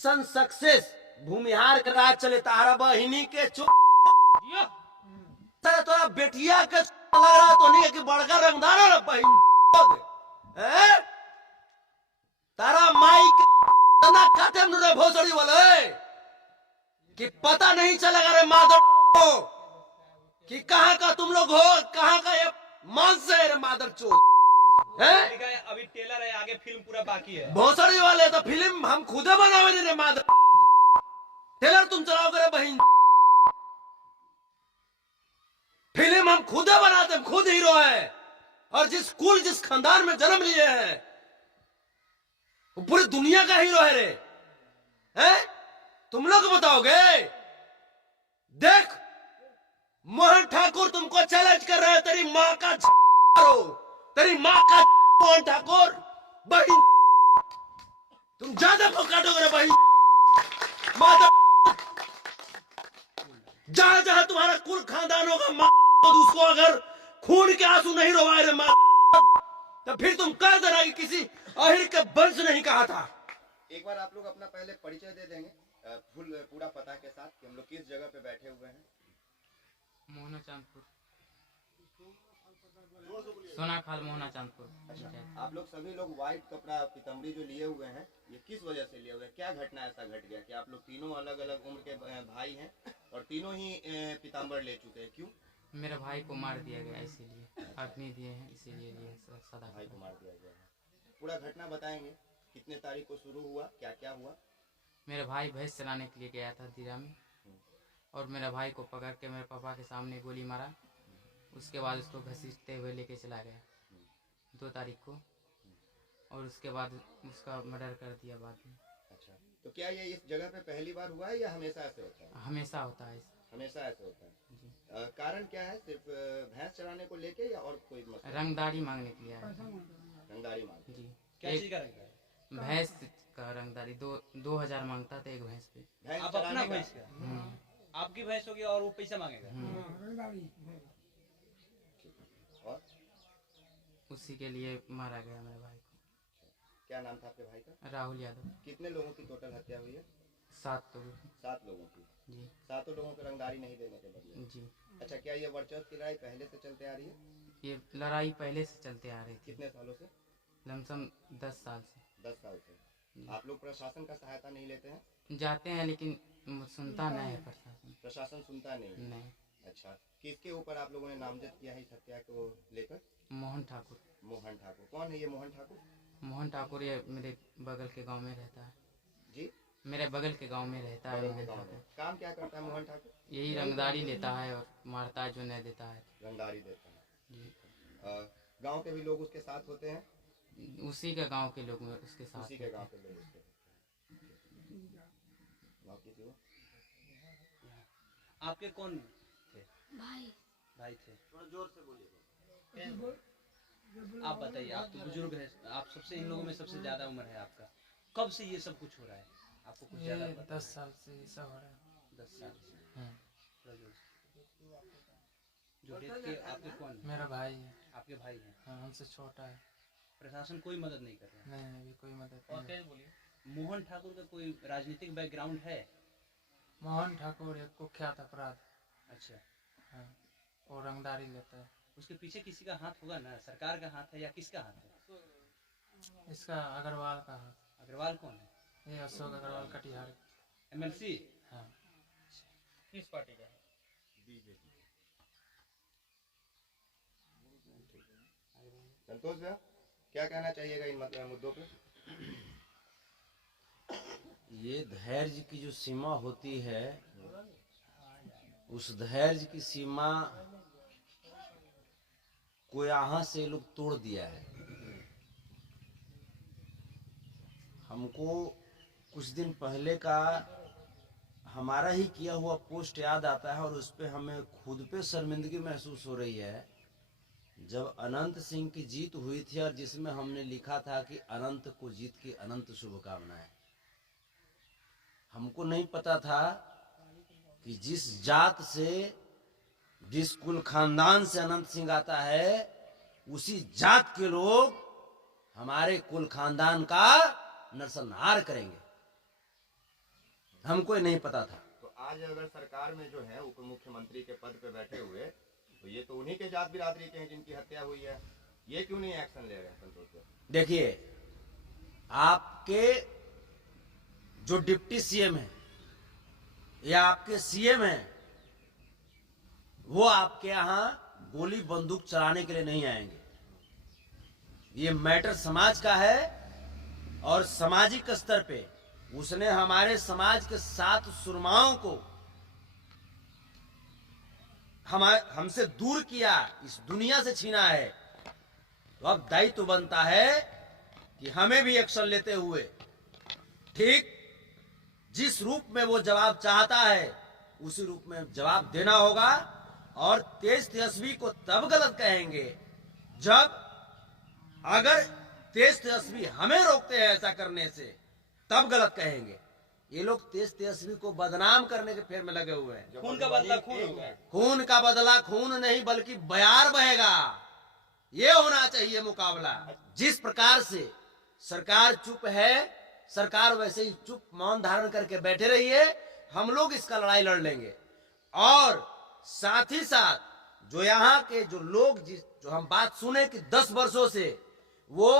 सन success Bhumihar के राज चले तारा बहिनी के तोरा बेटिया के लग रहा तो नहीं कि बड़का रंगदार है बहन तारा माई के ना काटे नुरे भोसड़ी वाले कि पता नहीं चलेगा रे मादर कि कहाँ का तुम लोग हो, कहाँ का ये मांस है रे मादर चोद है। अभी टेलर है, आगे फिल्म पूरा बाकी है। भोसड़ी वाले तो फिल्म हम खुद बनावे रे मादर, टेलर तुम चलाओगे रे बहन, फिल्म हम खुद बनाते, हम खुद हीरो है। और जिस कुल जिस खानदान में जन्म लिए हैं वो पूरी दुनिया का हीरो है रे हैं? तुम लोग बताओगे? देख मोहन ठाकुर तुमको चैलेंज कर रहे हैं, तेरी माँ का तेरी माँ का मोहन ठाकुर बहन, तुम ज्यादा काटोगे रे बहन माता। जहां जहां तुम्हारा कुल खानदान होगा माँ तो उसको अगर खून के आंसू नहीं रोवाए रे माँ तो फिर तुम कह देना कि किसी आहिर के वंश नहीं कहा था। एक बार आप लोग अपना पहले परिचय दे देंगे पूरा पता के साथ कि हम लोग किस जगह पे बैठे हुए हैं। मोहना चांदपुर, सोनाखाल मोहना चांदपुर। अच्छा, आप लोग सभी लोग व्हाइट कपड़ा पीतम्बरी जो लिए हुए हैं, ये किस वजह से लिए हुए हैं? क्या घटना ऐसा घट गया कि आप लोग तीनों अलग अलग उम्र के भाई हैं और तीनों ही पीताम्बर ले चुके हैं? क्यों? मेरे भाई को मार दिया गया, इसीलिए अग्नि दिए हैं, इसीलिए लिए सदा भाई को मार दिया गया है। पूरा घटना बताएंगे, कितने तारीख को शुरू हुआ, क्या क्या हुआ? मेरा भाई भैंस चलाने के लिए गया था दीरा में और मेरा भाई को पकड़ के मेरे पापा के सामने गोली मारा। उसके बाद उसको घसीटते हुए लेके चला गया 2 तारीख को, और उसके बाद उसका मर्डर कर दिया बाद में। अच्छा, तो क्या ये इस जगह पे पहली बार हुआ है या हमेशा ऐसे होता है? हमेशा होता है। हमेशा ऐसे होता है। कारण क्या है? सिर्फ भैंस चराने को लेके या और कोई मसला? रंगदारी मांगने के लिए आया। रंगदारी मांग जी, क्या चीज का रंग है? भैंस का रंगदारी 2000 मांगता था एक भैंस पे। भैंस आप अपना चराने का? भैंस का, आपकी भैंस होगी और वो पैसा मांगेगा। और उसी के लिए मारा गया मेरे भाई को। क्या नाम था आपके भाई का? राहुल यादव। कितने लोगों की टोटल हत्या हुई है? 7 लोग। 7 लोगों की। जी 7 लोगों को रंगदारी नहीं देने के बदले। जी। अच्छा, क्या ये वर्चस्व की लड़ाई पहले से चलते आ रही है? ये लड़ाई पहले से चलते आ रही थी। कितने सालों से? लमसम 10 साल से। 10 साल से। आप लोग प्रशासन का सहायता नहीं लेते हैं? जाते हैं लेकिन सुनता नहीं है प्रशासन। प्रशासन सुनता नहीं? नहीं। अच्छा, किसके ऊपर आप लोगों ने नामजद किया है इस हत्या को लेकर? मोहन ठाकुर। मोहन ठाकुर। कौन है ये मोहन ठाकुर? मोहन ठाकुर ये मेरे बगल के गांव में रहता है। जी, मेरे बगल के गांव में रहता है। बगल के गाँव में। काम क्या करता है मोहन ठाकुर? यही रंगदारी लेता है और मारता है जो नहीं देता है। रंगदारी देता है जी। गांव के भी लोग उसके साथ होते हैं? उसी के गांव के लोग उसके साथ। उसी के गांव के लोग उसके गाँव किसी को? आपके कौन थे? भाई थे। थोड़ा जोर से बोलिए। आप बताइए, आप तो बुजुर्ग हैं, आप सबसे इन लोगों में सबसे ज्यादा उम्र है आपका। कब से ये सब कुछ हो रहा है? आपको कुछ ज्यादा पता? 10 साल से ये सब हो रहा है। 10 साल से। थोड़ा जोर से। जो डेथ के आपके कौन है? मेरा भाई है। आपके भाई हैं? हाँ, हमसे छोटा है। प्रशासन कोई मदद नहीं कर रहा है? नहीं, अभी कोई मदद नहीं। मोहन ठाकुर का कोई राजनीतिक बैकग्राउंड है? मोहन ठाकुर एक कुख्यात अपराध। अच्छा, हाँ, वो रंगदारी लेता है। उसके पीछे किसी का हाथ होगा ना? सरकार का हाथ है या किसका हाथ है? इसका अग्रवाल का हाथ। अग्रवाल कौन है? ये अशोक अग्रवाल कटिहार। MLC? हाँ। किस पार्टी का? बीजेपी। संतोष भैया, क्या कहना चाहिएगा इन मुद्दों पे? ये धैर्य की जो सीमा होती है, उस धैर्य की सीमा को यहाँ से लोग तोड़ दिया है। हमको कुछ दिन पहले का हमारा ही किया हुआ पोस्ट याद आता है और उस पे हमें खुद पे शर्मिंदगी महसूस हो रही है। जब अनंत सिंह की जीत हुई थी और जिसमें हमने लिखा था कि अनंत को जीत की अनंत शुभकामनाएं। हमको नहीं पता था कि जिस जात से, जिस कुल खानदान से अनंत सिंह आता है, उसी जात के लोग हमारे कुल खानदान का नरसंहार करेंगे। हमको ये नहीं पता था। तो आज अगर सरकार में जो है उप मुख्यमंत्री के पद पे बैठे हुए, तो ये तो उन्हीं के जात बिरादरी के हैं जिनकी हत्या हुई है, ये क्यों नहीं एक्शन ले रहे हैं संतोष जी? देखिए, आपके जो डिप्टी सीएम है या आपके सीएम है, वो आपके यहां गोली बंदूक चलाने के लिए नहीं आएंगे। ये मैटर समाज का है और सामाजिक स्तर पे उसने हमारे समाज के 7 सुरमाओं को हमसे दूर किया, इस दुनिया से छीना है। तो अब दायित्व बनता है कि हमें भी एक्शन लेते हुए ठीक जिस रूप में वो जवाब चाहता है उसी रूप में जवाब देना होगा। और तेजस्वी को तब गलत कहेंगे जब अगर तेजस्वी हमें रोकते हैं ऐसा करने से, तब गलत कहेंगे। ये लोग तेजस्वी को बदनाम करने के फेर में लगे हुए हैं। खून का बदला खून होगा। खून का बदला खून नहीं बल्कि बयार बहेगा। ये होना चाहिए मुकाबला। जिस प्रकार से सरकार चुप है, सरकार वैसे ही चुप मौन धारण करके बैठे रहिए। हम लोग इसका लड़ाई लड़ लेंगे। और साथ ही साथ जो यहाँ के जो लोग जो हम बात सुने कि 10 वर्षों से वो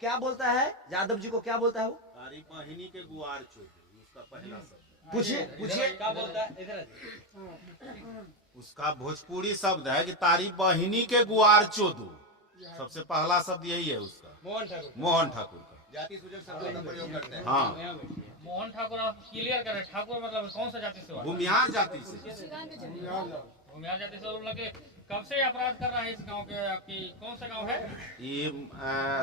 क्या बोलता है, यादव जी को क्या बोलता है वो? तारी वाहिनी के गुआर चोद, उसका पहला शब्द। पूछिए क्या बोलता है इधर? उसका भोजपुरी शब्द है कि तारी वाहिनी के गुआर चोदू। सबसे पहला शब्द यही है उसका, मोहन ठाकुर का। जाति सूचक शब्दों का प्रयोग करते हैं। हाँ, मोहन ठाकुर आप क्लियर करें, ठाकुर मतलब कौन सा जाति से हो? भूमिहार जाति से। भूमिहार जाति से। मतलब कि कब से अपराध कर रहा है इस गांव के? आपकी कौन सा गांव है? ये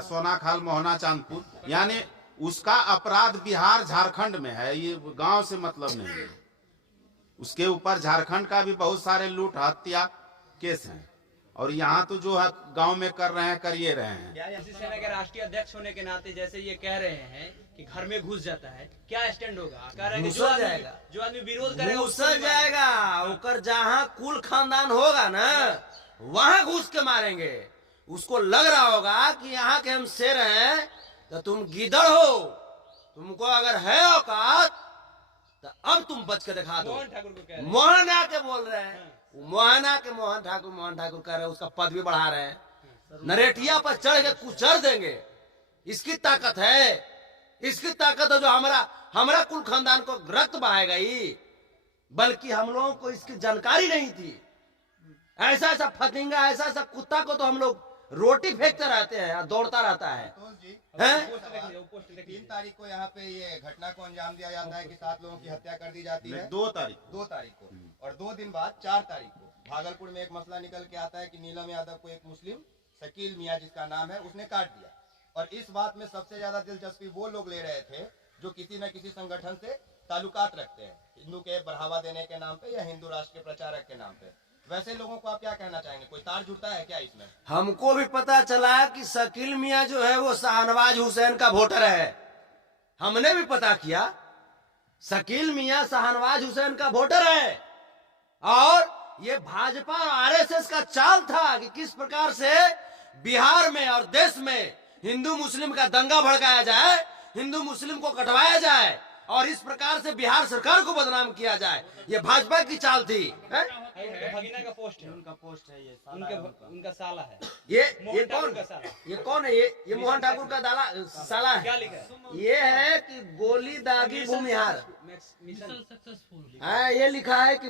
सोनाखाल मोहना चांदपुर, यानी उसका अपराध बिहार झारखंड में है, ये गांव से मतलब नहीं है। उसके ऊपर झारखंड का भी बहुत सारे लूट हत्या केस हैं, और यहाँ तो जो है गांव में कर रहे हैं, कर ये रहे हैं। एनसीसी सेना के राष्ट्रीय अध्यक्ष होने के नाते जैसे ये कह रहे हैं कि घर में घुस जाता है, क्या स्टैंड होगा? कह रहे हैं कि जो आदमी विरोध करेगा घुस जाएगा। ओकर जहाँ कुल खानदान होगा ना, वहां घुस के मारेंगे। उसको लग रहा होगा कि यहाँ के हम शेर हैं तो तुम गीदड़ हो, तुमको अगर है औकात तो अब तुम बच के दिखा दो। मोहन ठाकुर को कह रहे हैं। मोहन आके बोल रहे हैं, मोहन ठाकुर कह रहे हैं, उसका पद भी बढ़ा रहे हैं। नरेटिया पर चढ़ के कुचल देंगे। इसकी ताकत है, इसकी ताकत है जो हमारा कुल खानदान को रक्त बहाएगा ही। बल्कि हम लोगों को इसकी जानकारी नहीं थी। ऐसा फतिंगा, ऐसा कुत्ता को तो हम लोग रोटी फेंकते रहते हैं, दौड़ता रहता है। संतोष जी, पोस्ट देख 3 तारीख को यहाँ पे ये घटना को अंजाम दिया जाता है कि 7 लोगों की हत्या कर दी जाती है। 2 तारीख 2 तारीख को, और 2 दिन बाद 4 तारीख को भागलपुर में एक मसला निकल के आता है कि नीलम यादव को एक मुस्लिम शकील मियाँ जिसका नाम है, उसने काट दिया। और इस बात में सबसे ज्यादा दिलचस्पी वो लोग ले रहे थे जो किसी न किसी संगठन से ताल्लुकात रखते हैं, हिंदू के बढ़ावा देने के नाम पे या हिंदू राष्ट्र के प्रचारक के नाम पे। वैसे लोगों को आप क्या कहना चाहेंगे? कोई तार जुड़ता है क्या इसमें? हमको भी पता चला कि शकील मियाँ जो है वो शाहनवाज हुसैन का वोटर है। हमने भी पता किया, शकील मियाँ शाहनवाज हुसैन का वोटर है। और ये भाजपा और आरएसएस का चाल था कि किस प्रकार से बिहार में और देश में हिंदू मुस्लिम का दंगा भड़काया जाए, हिंदू मुस्लिम को कटवाया जाए और इस प्रकार से बिहार सरकार को बदनाम किया जाए। ये भाजपा की चाल थी। भगीना का पोस्ट है, उनका पोस्ट है, ये उनका साला है। ये ठाकुर का साला। ये कौन है? ये मोहन ठाकुर का साला क्या है। लिखा है? ये है कि गोली दागी भूमिहार। Mission successful. हाँ, ये लिखा है कि